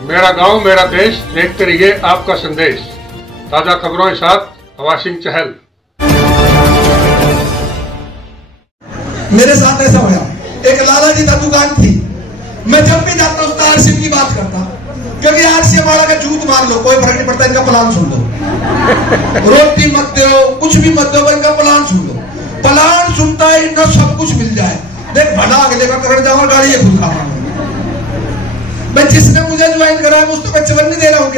मेरा गांव मेरा देश देखते रहिए आपका संदेश। ताजा खबरों के साथ हवा सिंह चहल। मेरे साथ ऐसा हुआ, एक लाला जी का दुकान थी। मैं जब भी जाता हूँ आरसीएम की बात करता, क्योंकि आरसीएम वाला का झूठ मार लो कोई फर्क नहीं पड़ता, इनका प्लान सुन लो। रोटी मत दो, कुछ भी मत दो, इनका प्लान सुन लो। प्लान सुनता है इनका सब कुछ मिल जाए। देख भला अगले का कर जाऊंगा गाड़ी खुद खाता हूँ मैं। जिसने मुझे ज्वाइन करा है उसको मैं चवन नहीं दे रहा हूँ,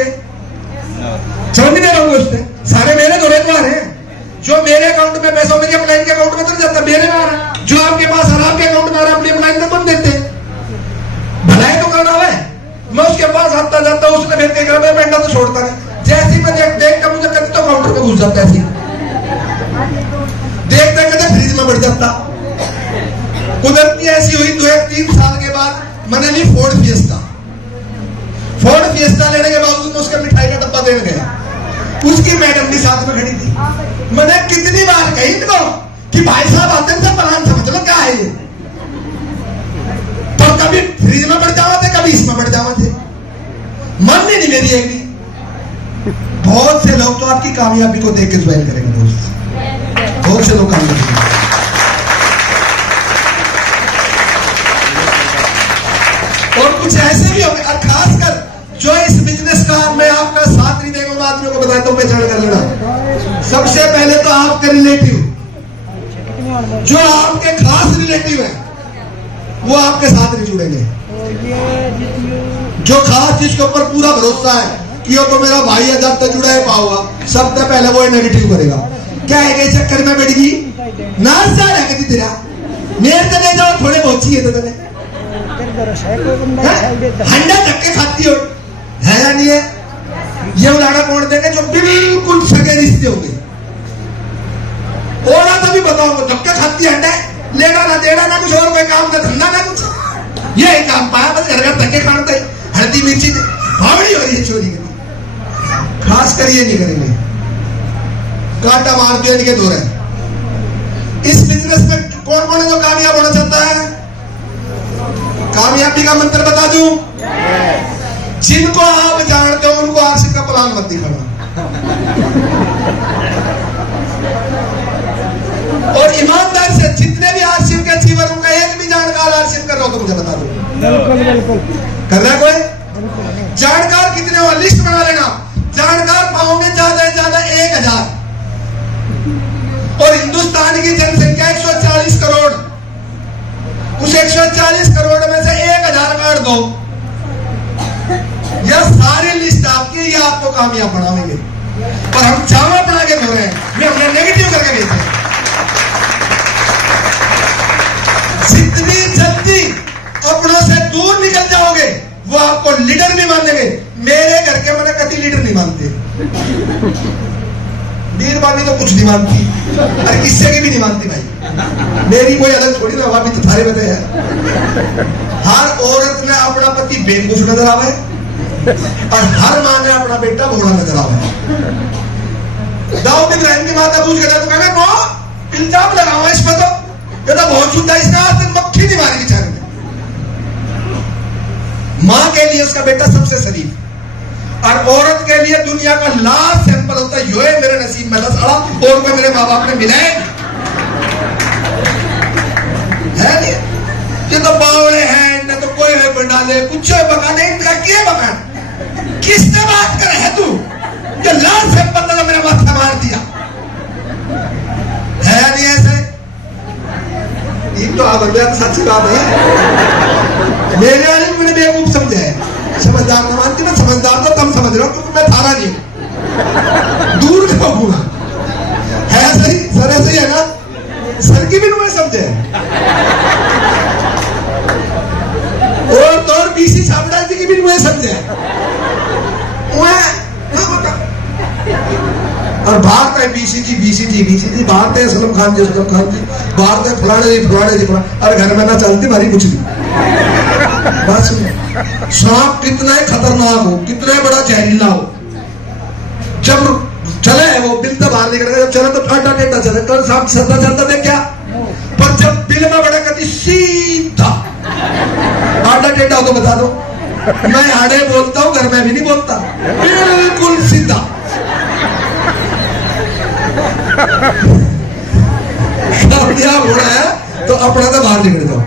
चवन नहीं दे रहा हूँ उसने। सारे मेरे दुरेद्वार हैं। जो मेरे अकाउंट में पैसा मेरे अपलाइन के अकाउंट में तो जाता मेरे में आ रहा है। जो आपके पास और आपके अकाउंट में आ रहा है अपने अपलाइन में कौन देते हैं? भलाई तो करना है। मैं उसके पास आता जाता हूँ, उसने भेज के मैं पेंडा तो छोड़ता नहीं। जैसे मैं देखता मुझे कभी तो काउंटर में घुस जाता है, देखते कहते फ्रिज में बढ़ जाता। कुदरती ऐसी हुई 2-3 साल के बाद मैंने ली फोर्ड फिएस्टा। फोर्ड फिएस्टा लेने के बावजूद उसका मिठाई का डब्बा देने गया। उसकी मैडम भी साथ में खड़ी थी। मैंने कितनी बार कही इनको कि भाई साहब आते थे प्लान समझ लो क्या है ये। तो कभी फ्रिज में बढ़ जावा थे, कभी इसमें बढ़ जावा थे। मन नहीं मेरी एक भी। बहुत से लोग तो आपकी कामयाबी को देख के ज्वाइन करेंगे दोस्त। बहुत से लोग कामयाबी, और कुछ ऐसे भी होंगे। और खासकर जो इस बिजनेस का मैं आपका साथ नहीं देगा उन आदमियों को बताता हूं, पहचान कर लेना। सबसे पहले तो आपके रिलेटिव, जो आपके खास रिलेटिव है, वो आपके साथ नहीं जुड़ेंगे। जो खास जिसके ऊपर पूरा भरोसा है कि वो तो मेरा भाई है, जब तक जुड़ा है पाऊंगा, सबसे पहले वो नेगेटिव करेगा। क्या है कि चक्कर में बैठ गई ना तेरा मेरे तो ले जाओ, थोड़े बहुत चाहिए तो हंडा धक्के खाती हो है या नहीं है? ये उदाहरण कौन देंगे? जो बिल्कुल सगे रिश्ते हो गए। और तो भी बताओ, धक्के खाती है, अंडा लेना ना देना ना कुछ और कोई काम ना धंधा ना कुछ, ये काम पाया बस घर घर धक्के खाते हल्दी मिर्ची भावड़ी हो रही है चोरी की। खास कर ये नहीं करेंगे, कांटा मार दिया इनके दौर है। इस बिजनेस में कौन कौन है जो कामयाब होना चाहता है? कामयाबी का मंत्र बता दूं, जिनको आप जानते हो उनको आरसीएम का प्लान मत दिखाना। और ईमानदार से जितने भी आरसीएम के अचीवर उनका एक भी जानकार आरसीएम कर रहा हो तो मुझे बता दो। कर रहा है कोई? जानकार कितने हो लिस्ट बना लेना। जानकार पाओगे ज्यादा से ज्यादा 1000। और हिंदुस्तान की जनसंख्या 140 करोड़। उस 140 करोड़ में से 1000 काट दो, यह सारी लिस्ट आपकी, ये आपको कामयाब बनाएंगे। पर हम जामा बना के दो रहे हैं, ये हमने नेगेटिव करके गए थे। जितनी जल्दी अपनों से दूर निकल जाओगे वो आपको लीडर नहीं मानेंगे। मेरे घर के मैंने कभी लीडर नहीं मानते। वीरवानी तो कुछ नहीं मानती, अरे किससे की भी नहीं मानती भाई। मेरी कोई अलग थोड़ी ना, वहां भी तो थारे बते हैं। हर औरत ने अपना पति बेवकूफ नजर आवे और हर माँ ने अपना बेटा भोला नजर आवे। दाऊद इब्राहिम की माता पूछ कर तो इल्जाम लगाओ इस पर, तो ये तो बहुत शुद्ध है, इसका आज तक मक्खी नहीं मारी बेचारे ने। माँ के लिए उसका बेटा सबसे शरीफ, और औरत के लिए दुनिया का लास्ट सैंपल होता है। यो है मेरे नसीब में 10 अड़ा और कोई मेरे माँ बाप ने मिला है नहीं। ये तो बावड़े हैं, न तो कोई है पंडाले, कुछ बका नहीं, इनका क्या बका? किसने बात कर है तू? ये लास्ट सैंपल ने मेरा माथा मार दिया है नहीं ऐसे? तो आप सच्ची बात है। मेरे वाले मैंने बेवकूफ समझा है, समझदार न मानती। मैं समझदार तो तुम समझ रहे हो क्योंकि मैं थारा नहीं हूं, दूर का हूं। है सही, सर ऐसे ही है ना? सर की भी मैं समझे और तो बीसी छापड़ा जी की भी मैं समझे। और बाहर का बीसी बाहर थे सलम खान जी, बाहर थे फलाने जी, और घर में ना चलती भारी कुछ नहीं। बस सांप कितना खतरनाक हो, कितना बड़ा जहरीला हो, जब चले वो बिल तो बाहर निकल गया, जब चले तो ठाटा टेढ़ा चले। कल सांप चलता थे क्या? पर जब बिल में बड़ा कभी सीधा आधा टेढ़ा हो तो बता दो मैं आड़े बोलता हूं, घर में भी नहीं बोलता, बिल्कुल सीधा। कामयाब होना है तो अपना तो बाहर निकल जाओ।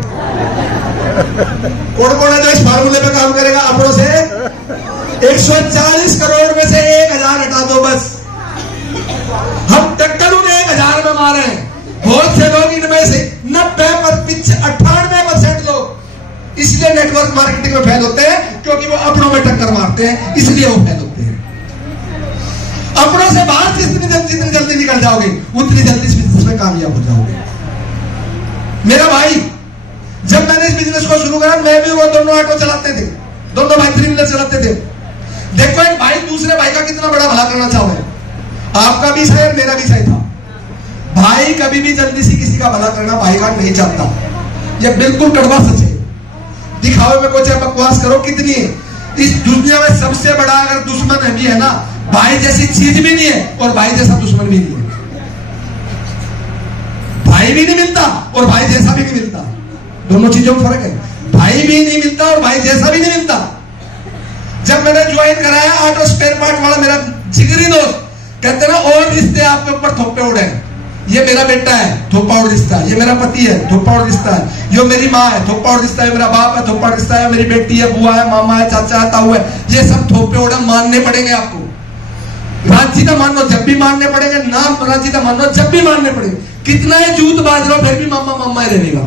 कौन कौन है जो इस फार्मूले पे काम करेगा? अपनों से 140 करोड़ में से 1000 हटा दो बस। हम टक्कर उन्हें 1000 में मारे हैं। बहुत से लोग इनमें से 98% लोग इसलिए नेटवर्क मार्केटिंग में फेल होते हैं, क्योंकि वो अपनों में टक्कर मारते हैं, इसलिए वो फेल होते हैं। अपनों से बाहर से जितनी जल्दी निकल जाओगे उतनी जल्दी इस बिजनेस में कामयाब हो जाओगे। मेरा भाई, जब मैंने इस बिजनेस को शुरू करा, मैं भी वो दोनों ऑटो चलाते थे, दोनों भाई 3 व्हीलर चलाते थे। देखो एक भाई दूसरे भाई का कितना बड़ा भला करना चाहे। आपका भी सही, मेरा भी सही था। भाई कभी भी जल्दी से किसी का भला करना भाई का नहीं चाहता, यह बिल्कुल कड़वा सच है। दिखावे में कुछ बकवास करो कितनी है। इस दुनिया में सबसे बड़ा अगर दुश्मन है भी है ना, भाई जैसी चीज भी नहीं है और भाई जैसा दुश्मन भी नहीं है। भाई भी नहीं मिलता और भाई जैसा भी नहीं मिलता, दोनों चीजों में फर्क है। भाई भी नहीं मिलता और भाई जैसा भी नहीं मिलता। जब मैंने ज्वाइन कराया ऑटो स्पेयर पार्ट वाला मेरा जिगरी दोस्त कहते ना, और रिश्ते आपके ऊपर थोपे उड़े। ये मेरा बेटा है, थोपा उड़ रिश्ता है। ये मेरा पति है, थोपा उड़ रिश्ता है। जो मेरी माँ है, थोपा उड़ रिश्ता है। मेरा बाप है, थोपा उड़ रिश्ता है। मेरी बेटी है, बुआ है, मामा है, चाचा है, ताऊ है। ये सब थोपे उड़े मानने पड़ेंगे आपको। राजीदा मानो जब भी मानने पड़ेंगे, नाम राजीदा मानो जब भी मानने पड़ेंगे। कितना ही जूत बाज लो फिर भी मामा मामा ही रहेगा।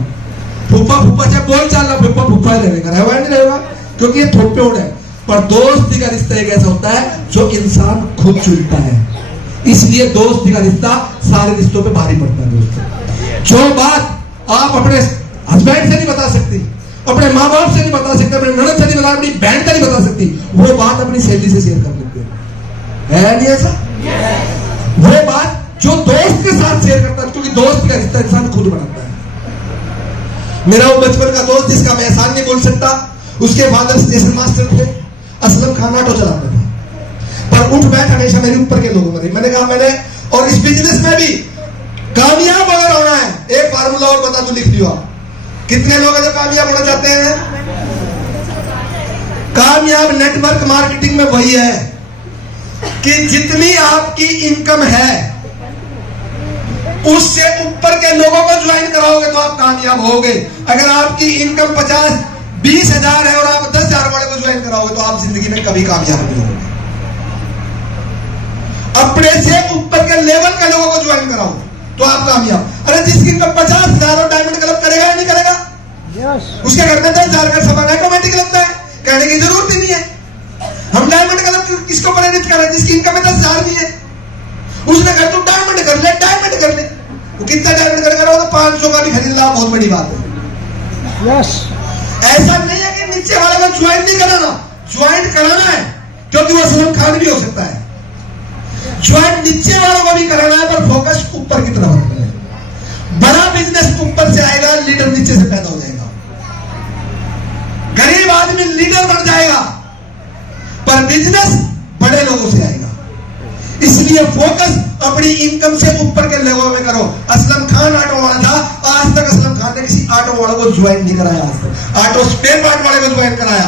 फूफा फूफा चाहे बोल चाल लो, फूफा फूफा ही रहेगा, रहेगा नहीं रहेगा, क्योंकि ये थोपे उड़े। पर दोस्ती का रिश्ता एक ऐसा होता है जो इंसान खुद चुनता है। इसलिए दोस्ती का रिश्ता सारे रिश्तों पे भारी पड़ता है। दोस्तों, जो बात आप अपने हस्बैंड से नहीं बता सकती, अपने माँ बाप से नहीं बता सकते, अपने ननद से नहीं बता, अपनी बहन से नहीं बता सकती, वो बात अपनी सहेली से शेयर कर लेते हैं। है नहीं ऐसा? वो बात जो दोस्त के साथ शेयर करता है, क्योंकि दोस्त का रिश्ता इंसान खुद बनाता है। मेरा वो बचपन का दोस्त जिसका मैं एहसान नहीं बोल सकता, उसके फादर स्टेशन मास्टर थे, असलम खान ऑटो चलाता था, पर उठ बैठ हमेशा मेरे ऊपर के लोगों में। मैंने कहा मैंने, और इस बिजनेस में भी कामयाब अगर होना है, एक फार्मूला और बता दो, लिख लियो आप। कितने लोग हैं जो कामयाब होना चाहते हैं? कामयाब नेटवर्क मार्केटिंग में वही है कि जितनी आपकी इनकम है उससे ऊपर के लोगों को ज्वाइन कराओगे तो आप कामयाब होगे। अगर आपकी इनकम 50-20 हजार है और आप 10 हजार वाले को ज्वाइन कराओगे तो आप जिंदगी में कभी कामयाब नहीं होंगे। अपने से ऊपर के लेवल के लोगों को ज्वाइन कराओ तो आप कामयाब। अरे जिसकी इनकम 50 हजार और डायमंड क्लब करेगा या नहीं करेगा? उसके घर में 10 हजार का सामान ऑटोमेटिक लगता है, कहने की जरूरत ही नहीं है। हम डायमंड क्लब किसको प्रेरित कर रहे हैं? जिसकी इनकम में 10 हजार नहीं है, उसने कहा तू डायमंड कर ले, डायमंड कर ले। वो कितना डायमंड करेगा? वो तो 500 का भी खरीद ला, बहुत बड़ी बात है। ऐसा नहीं है कि नीचे वाले को ज्वाइन नहीं कराना, ज्वाइन कराना है, क्योंकि वो सलम खान भी हो सकता है। ज्वाइन नीचे वालों को भी कराना है, पर फोकस ऊपर की तरफ रखना है। बड़ा बिजनेस ऊपर से आएगा, लीडर नीचे से पैदा हो जाएगा। गरीब आदमी लीडर बन जाएगा, पर बिजनेस बड़े लोगों से आएगा। इसलिए फोकस अपनी इनकम से ऊपर के लेवल में करो। असलम खान ऑटो वाला था, आज तक असलम खान ने किसी ऑटो वाले को ज्वाइन नहीं कराया। आज तक ऑटो स्पेयर पार्ट वाले को ज्वाइन कराया।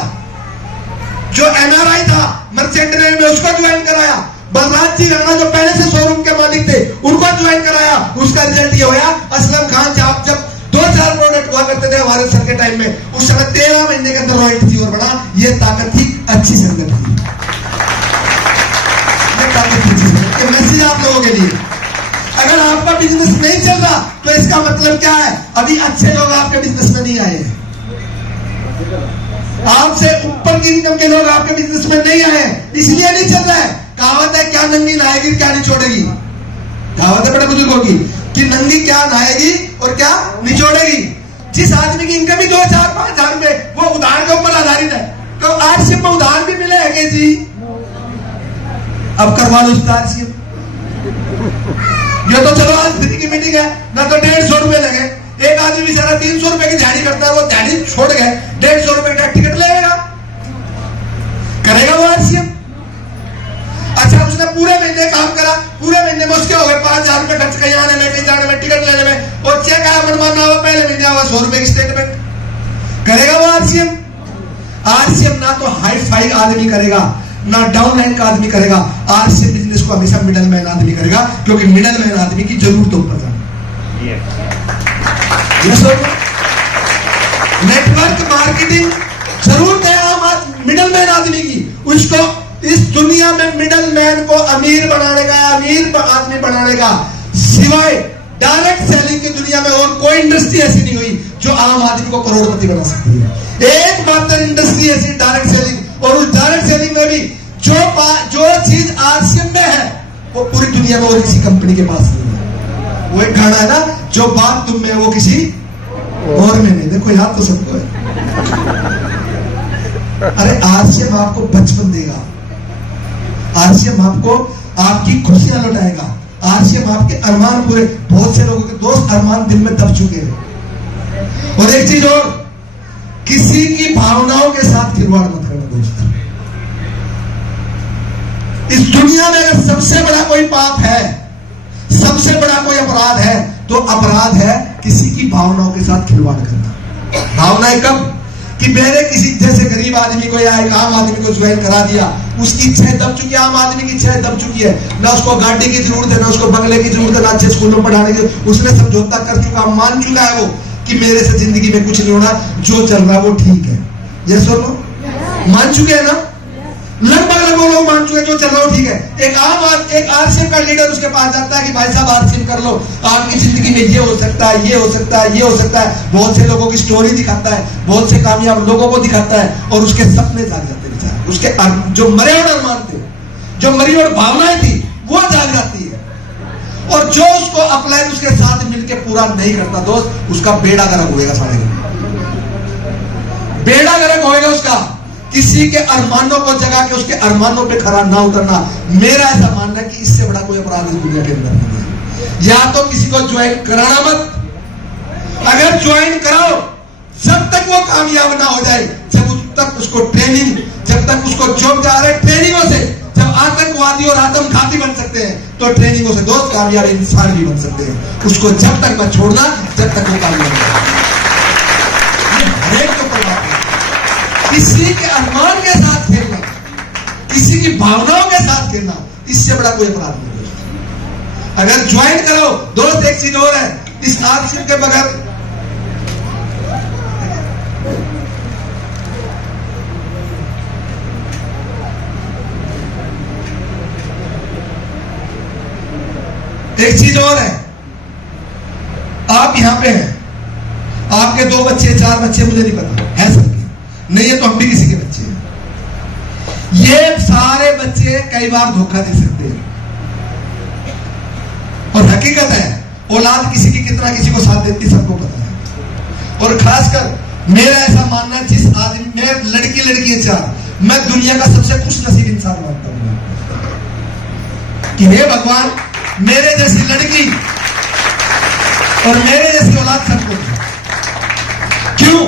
जो एनआरआई था मर्चेंट ने उसको ज्वाइन कराया। बलराज जी राणा जो पहले से शोरूम के मालिक थे उनको ज्वाइन कराया। उसका रिजल्ट ये होया, असलम खान साहब जब 2-4 प्रोडक्ट हुआ करते थे हमारे सर के टाइम में, उस समय 13 महीने के अंदर रॉयल्टी थी और बड़ा। ये ताकत थी, अच्छी संगत थी। ये मैसेज आप लोगों के लिए। अगर आपका बिजनेस नहीं चल रहा तो इसका मतलब क्या है? अभी अच्छे लोग आपके बिजनेस में नहीं आए हैं। आपसे ऊपर की इनकम के लोग आपके बिजनेस में नहीं आए, इसलिए नहीं चल रहा है। कहावत है, क्या नंगी नहाएगी क्या निचोड़ेगी। कहावत है बड़े बुजुर्गों की कि नंगी क्या नहाएगी और क्या निचोड़ेगी। जिस आदमी की इनकम ही 2-4-5 हजार रुपए, वो उधार के ऊपर आधारित है, तो आरसीएम में उधार भी मिले है जी। अब करवा लो आरसीएम। ये तो चलो आज फ्री की मीटिंग है ना, तो 150 रुपए लगे। एक आदमी बेचारा 300 रुपए की दिहाड़ी करता है, वो दिहाड़ी छोड़ गए, 150 रुपए का टिकट लगेगा, करेगा वो आरसीएम। अच्छा उसने पूरे महीने काम करा, पूरे महीने में उसके हो गए 5000 रुपए खर्च, कहीं आने में, कहीं जाने में, टिकट लेने में, और चेक आया मनमाना हुआ, पहले महीने हुआ 100 रुपए की स्टेटमेंट, करेगा वो आरसीएम? आरसीएम ना तो हाई फाई आदमी करेगा ना डाउन लाइन का आदमी करेगा। आरसीएम बिजनेस को हमेशा मिडल मैन आदमी करेगा, क्योंकि मिडल मैन आदमी की जरूरत ऊपर जाना। नेटवर्क मार्केटिंग जरूरत है आम मिडल मैन आदमी की। उसको इस दुनिया में मिडल मैन को अमीर बनाने का, अमीर आदमी बनाने का सिवाय डायरेक्ट सेलिंग की दुनिया में और कोई इंडस्ट्री ऐसी नहीं हुई जो आम आदमी को करोड़पति बना सकती है। एकमात्र इंडस्ट्री ऐसी डायरेक्ट सेलिंग, और उस डायरेक्ट सेलिंग में भी जो चीज आरसीएम में है वो पूरी दुनिया में और किसी कंपनी के पास नहीं है। वो एक गाना है ना, जो बात तुम में वो किसी और में नहीं। देखो याद तो सबको है। अरे आरसीएम आपको बचपन देगा, आरसीएम आपको आपकी खुशियां लौटाएगा, आरसीएम आपके अरमान पूरे। बहुत से लोगों के दोस्त अरमान दिल में दब चुके हैं। और एक चीज और, किसी की भावनाओं के साथ खिलवाड़ मत करना दोस्त। इस दुनिया में अगर सबसे बड़ा कोई पाप है, सबसे बड़ा कोई अपराध है, तो अपराध है किसी की भावनाओं के साथ खिलवाड़ करना। भावनाएं कब? कि मैंने किसी जैसे गरीब आदमी को या एक आम आदमी को ज्वाइन करा दिया, उसकी इच्छाएं दब चुकी है, आम आदमी की इच्छाएं दब चुकी है, ना उसको गाड़ी की जरूरत है, ना उसको बंगले की जरूरत है, ना अच्छे स्कूलों में पढ़ाने की। उसने समझौता कर चुका, मान चुका है वो कि मेरे से जिंदगी में कुछ नहीं होना, जो चल रहा है वो ठीक है। ये सुनो, मान चुके हैं ना, लगभग लोग मान चुके, जो चल रहा है ठीक है। एक आरसीएम का लीडर उसके पास जाता है कि भाई साहब आरसीएम कर लो, आपकी जिंदगी में ये हो सकता है, ये हो सकता है, ये हो सकता है। बहुत से लोगों की स्टोरी दिखाता है, बहुत से कामयाब लोगों को दिखाता है, और उसके सपने जाग जाते हैं बेचारे। उसके जो मरे और अरमान थे, जो मरी और भावनाएं थी, वो जाग जाती है। और जो उसको अप्लाई उसके साथ मिलकर पूरा नहीं करता दोस्त, उसका बेड़ा गर्क होएगा, सारे बेड़ा गर्क होएगा उसका। किसी के अरमानों को जगा के उसके अरमानों पे खरा ना उतरना, मेरा ऐसा मानना है कि इससे बड़ा कोई अपराध इस दुनिया के अंदर नहीं है। या तो किसी को ज्वाइन कराना मत, अगर ज्वाइन कराओ जब तक वो कामयाब ना हो जाए, जब तक उसको ट्रेनिंग, जब तक उसको जॉब जा रहे ट्रेनिंगों से, जब आतंकवादी और आत्मघाती बन सकते हैं, तो ट्रेनिंगों से दोस्त कामयाब इंसान भी बन सकते हैं। उसको जब तक मत छोड़ना जब तक वो कामयाब हो। किसी के अरमान के साथ खेलना, किसी की भावनाओं के साथ खेलना, इससे बड़ा कोई अपराध नहीं। अगर ज्वाइन करो दोस्त, एक चीज और है, इस आरसीएम के बगैर एक चीज और है। आप यहां पे हैं, आपके 2 बच्चे 4 बच्चे, मुझे नहीं पता है सबके, नहीं है तो हम भी किसी के बच्चे हैं। ये सारे बच्चे कई बार धोखा दे सकते हैं, और हकीकत है औलाद किसी की कितना किसी को साथ देती सबको पता है। और खासकर मेरा ऐसा मानना है, जिस आदमी में लड़की है 4, मैं दुनिया का सबसे खुशनसीब इंसान मानता हूं कि हे भगवान, मेरे जैसी लड़की और मेरे जैसी औलाद सबको। क्यों?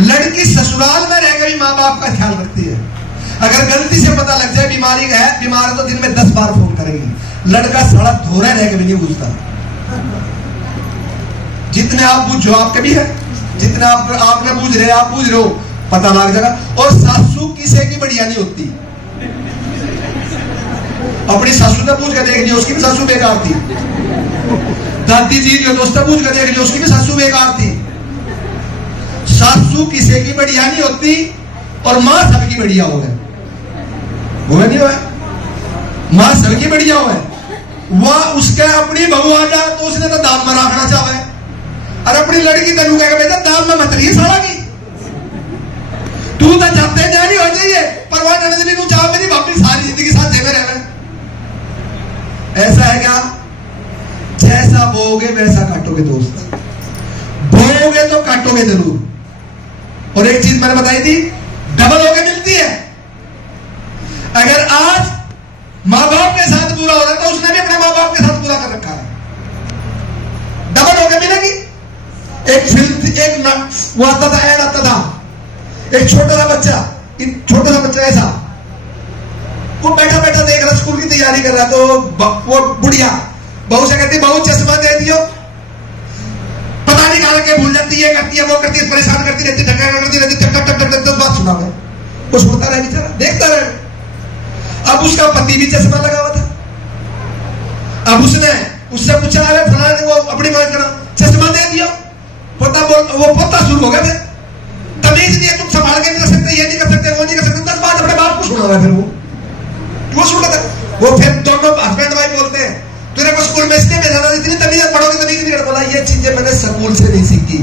लड़की ससुराल में रहकर भी माँ बाप का ख्याल रखती है। अगर गलती से पता लग जाए बीमारी है, बीमार है, तो दिन में 10 बार फोन करेगी। लड़का सड़क धोरे रह के भी नहीं पूछता। जितने आप पूछो, आपके भी है, जितने आपने पूछ रहे, आप पूछ रहे हो, पता लग जाएगा। और सासू किसी की बढ़िया नहीं होती। अपनी सासू ने पूछ कर देख लिया, उसकी भी सासू बेकार थी। दादी जी जो दोस्त पूछ कर देख लिया, उसकी भी सासू बेकार थी। सासू किसी की बढ़िया नहीं होती, और मां सबकी बढ़िया हो गए। वो नहीं हुआ, मां सबकी बढ़िया हो गए। वह उसके अपनी बहू आ जाए तो उसने तो दाम में रखना चाहे, और अपनी लड़की तनु कह बेटा दाम में मत रही साला की, तू तो जाते नहीं हो जाइए, पर वह नंदनी को चाह मेरी भाभी सारी जिंदगी साथ जेबे रहे। ऐसा है क्या? जैसा बोओगे वैसा काटोगे दोस्त, बोओगे तो काटोगे जरूर। और एक चीज मैंने बताई थी, डबल होके मिलती है। अगर आज मां बाप के साथ बुरा हो रहा है, तो उसने भी अपने मां बाप के साथ बुरा कर रखा है, डबल होके मिलेगी। एक फिल्म, एक वो आता था, ऐड आता था, एक छोटा सा बच्चा ऐसा, वो बैठा बैठा देख रहा, स्कूल की तैयारी कर रहा, तो वो बुढ़िया बहू से कहती, बहू चश्मा दे दियो। पता नहीं कहां के भूल जाती है, करती है, वो करती है, परेशान करती रहती, धक्का करती रहती, टक टक टक टक 10 बात सुना मैं, वो सुनता रहे बेचारा, देखता रहे। अब उसका पति भी चश्मा लगा हुआ था। अब उसने उससे पूछा, अरे फलाने ने वो अपनी मां करा चश्मा दे दिया, पोता बोल, वो पोता शुरू हो गया। फिर तमीज नहीं है, तुम संभाल के नहीं कर सकते, ये नहीं कर सकते, वो नहीं कर सकते, 10 बात अपने बाप को सुना हुआ है। फिर वो सुन रहा था, वो फिर दोनों हस्बैंड वाइफ बोलते हैं, तेरे को स्कूल में इसलिए भेजा था, इतनी तमीज पढ़ोगे तमीज नहीं कर। बोला ये चीजें मैंने स्कूल से नहीं सीखी,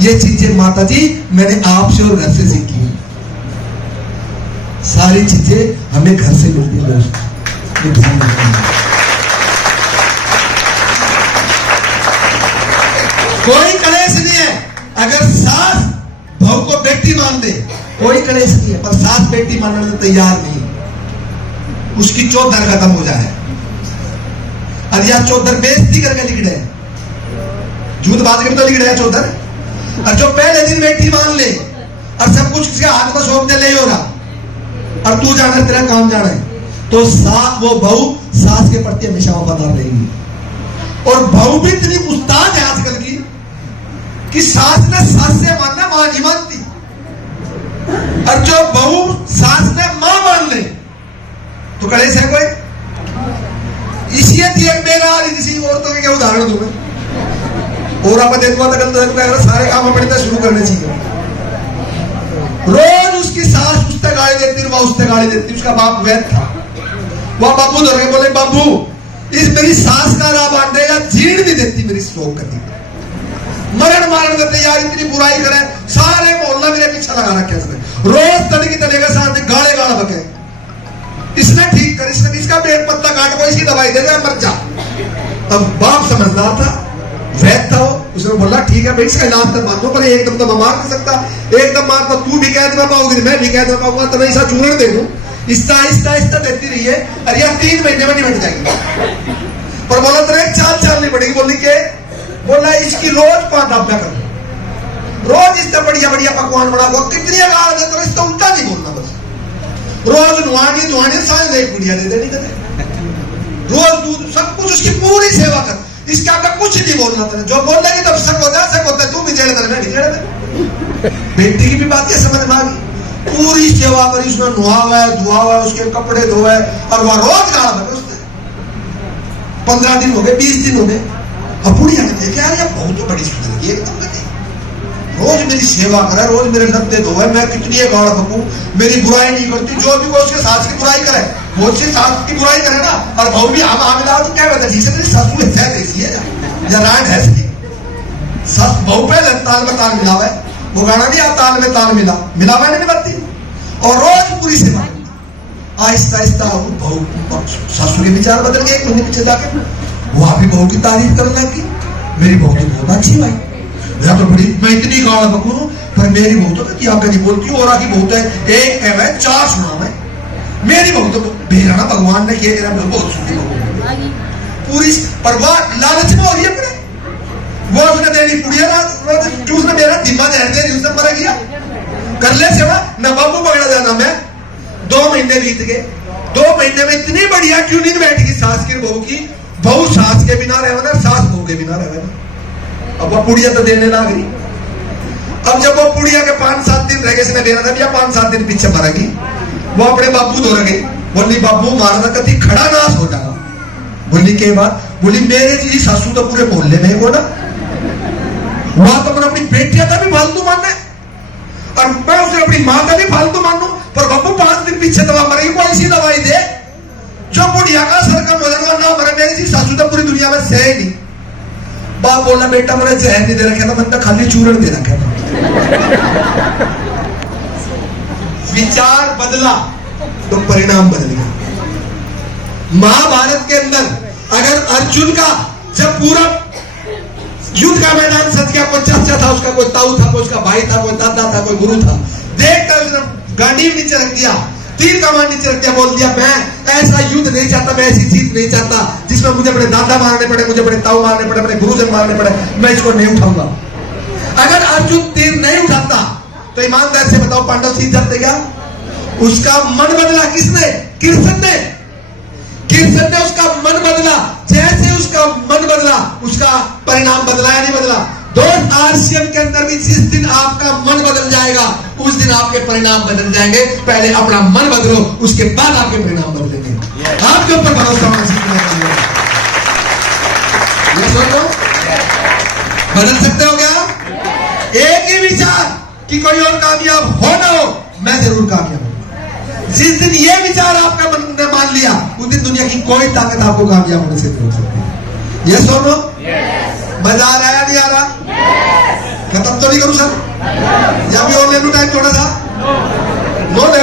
ये चीजें माता जी मैंने आपसे और घर से सीखी। सारी चीजें हमें घर से मिलती है दोस्त। कोई कलेश नहीं है अगर सास बहू को बेटी मान दे, कोई कलेश नहीं है, पर सास बेटी मानने को तैयार नहीं, उसकी चौधर खत्म हो जाए। अब यह चौधर बेइज्जती करके लिख रहे हैं, झूठ बात करके तो लिख रहे हैं चौधर। और जो पहले दिन बेटी मान ले और सब कुछ उसके हाथ में सौंप दे, ले हो रहा और तू जाना तेरा काम जाना है, तो सास वो बहू सास के प्रति हमेशा वफादार रहेगी। और बहू भी इतनी उस्ताद है आजकल की कि सास ने सास से मानना, मां नहीं मानती। और जो बहू सास ने मां मान ले तो कलेश है कोई। इसी एक मेरा किसी औरतों के क्या उदाहरण दूं मैं, और आप देखो सारे काम अपने शुरू करने चाहिए। रोज उसकी सास उससे गाली देती, वह उससे गाली देती। उसका बाप वैद था, वह बाबू धर के बोले, बाबू इस मेरी सास का राह बांट देगा, जीण नहीं देती मेरी शोक करती, मरण मारने को तैयार, इतनी बुराई करे, सारे मोहल्ला मेरे पीछे लगा रखे इसने, रोज तड़की तड़ेगा, साथ में गाले गाला बके। इसने ठीक कर, इसने इसका पेट पत्ता काट को इसकी दवाई दे दे, मर जा। अब बाप समझदार था, वैद था, उसने बोला ठीक है भाई इसका इलाज कर मानो, पर एकदम तो मैं मार नहीं सकता, एकदम मार तो तू भी कैद में पाओगी, मैं भी कैद में पाऊंगा, तो मैं ऐसा चूर्ण दे दूं। आहिस्ता आहिस्ता आहिस्ता देती रही है, अरे यार 3 महीने में निपट जाएगी। पर बोला तेरे चाल चाल नहीं पड़ेगी। बोली के बोला इसकी रोज 5 डब्बा करो, रोज इससे बढ़िया बढ़िया पकवान बनाओ, कितनी गाल दे तो इसका उल्टा नहीं बोलना, बस रोज नुआनी नुआनी साथ एक गुड़िया दे देनी करे, रोज दूध सब कुछ उसकी पूरी सेवा कर, इसके आगे कुछ नहीं बोलना तेरे, जो बोल देगी तब शक होता है, शक होता है, तू भी जेल कर, मैं भी जेल कर। बेटी की भी बात है समझ में आ गई, पूरी सेवा करी, उसने नुहावा है, धुआवा है, उसके कपड़े धोए, और वह रोज गाला बके उसने। 15 दिन हो गए, 20 दिन हो गए, अब बुढ़िया ने देखा यार ये बहुत बड़ी सुंदर है, एकदम रोज मेरी सेवा करे, रोज मेरे लत्ते धोए, मैं कितनी गाड़ बकूं, मेरी बुराई नहीं करती, जो भी कोई उसके सास की बुराई करे वो उसकी सास की बुराई करे ना। और बहू भी हम मिला तो क्या कहता ठीक से मेरी सासू है कैसी है या राय है, सास बहू पे ताल में ताल मिला है, वो गाना नहीं आता ताल में ताल मिला मिलावा नहीं बनती, और रोज पूरी सेवा करती। आहिस्ता आहिस्ता बहू सासू के विचार बदल गए, उन्हें पीछे जाके वहां भी बहू की तारीफ करने लगी, मेरी बहू तो बहुत अच्छी भाई, मेरा तो बड़ी, मैं इतनी गाल बकूं पर मेरी बहू तो क्या नहीं बोलती, और आगे बहुत है, एक है मैं 4 सुना मैं, मेरी बहू तो भेजा ना भगवान ने किया, मेरा बहुत सुनी बहू पूरी। पर वह लालच में हो रही है, वो उसने देनी पुड़िया, उसने मेरा दिमाग दे दी, उसने मरा गया कर ले सेवा न, बाबू पकड़ा जाना। मैं 2 महीने बीत गए, 2 महीने में इतनी बढ़िया क्यों नहीं बैठेगी सास की बहू की, बहू सास के बिना रहे ना, सास बहू के बिना रहे ना। अब वो पुड़िया तो देने लग रही, अब जब वो पुड़िया के 5-7 दिन रह गए, इसने देना था 5-7 दिन पीछे मरेगी, वो अपने बाबू धो गई, बोली बाबू मारना कभी खड़ा नाश हो जाएगा। बोली के बाद बोली मेरे जी सासू तो पूरे मोहल्ले में हो ना, वहां तो मैंने अपनी बेटियां का भी फालतू मानना, और मैं उसे अपनी मां का भी फालतू मानू, पर बाबू 5 दिन पीछे दवा मरेगी, कोई ऐसी दवाई दे जो बुढ़िया का सर का मदन ना मरे, मेरी जी सासू तो पूरी दुनिया में सह नहीं। बाप बोला बेटा मैंने जहर नहीं दे रखा था, मैंने खाली चूरण दे रखा था। विचार बदला तो परिणाम बदल गया। महाभारत के अंदर अगर अर्जुन का जब पूरा युद्ध का मैदान सच गया, कोई चाचा था उसका, कोई ताऊ था, कोई उसका भाई था, कोई दादा था, कोई गुरु था, देखकर उसने गांडी नीचे रख दिया, तीर कमान नीचे रख दिया, बोल दिया मैं ऐसा युद्ध नहीं चाहता, मैं ऐसी जीत नहीं चाहता जिसमें मुझे अपने दादा मारने पड़े, मुझे अपने ताऊ मारने पड़े, अपने गुरुजन मारने पड़े, मैं इसको नहीं उठाऊंगा। अगर अर्जुन तीर नहीं उठाता तो ईमानदार से बताओ पांडव जीत जाते क्या? उसका मन बदला किसने? कृष्ण ने। कृष्ण ने उसका मन बदला, जैसे उसका मन बदला उसका परिणाम बदला या नहीं बदला? दोस्त, आरसीएम के अंदर भी जिस दिन आपका मन बदल जाएगा उस दिन आपके परिणाम बदल जाएंगे। पहले अपना मन बदलो, उसके बाद आपके परिणाम बदलेंगे। आपके ऊपर भरोसा होना चाहिए। सोचो, बदल सकते हो क्या? एक ही विचार कि कोई और कामयाब हो ना हो, मैं जरूर कामयाब हूं। जिस दिन ये विचार आपका मन ने मान लिया, उस दिन दुनिया की कोई ताकत आपको कामयाब होने से नहीं रोक सकती। यस और नो? मजा आ रहा है नहीं आ रहा? खत्म तो नहीं करूं सर? या भी और ले लूं टाइम थोड़ा सा? नो ले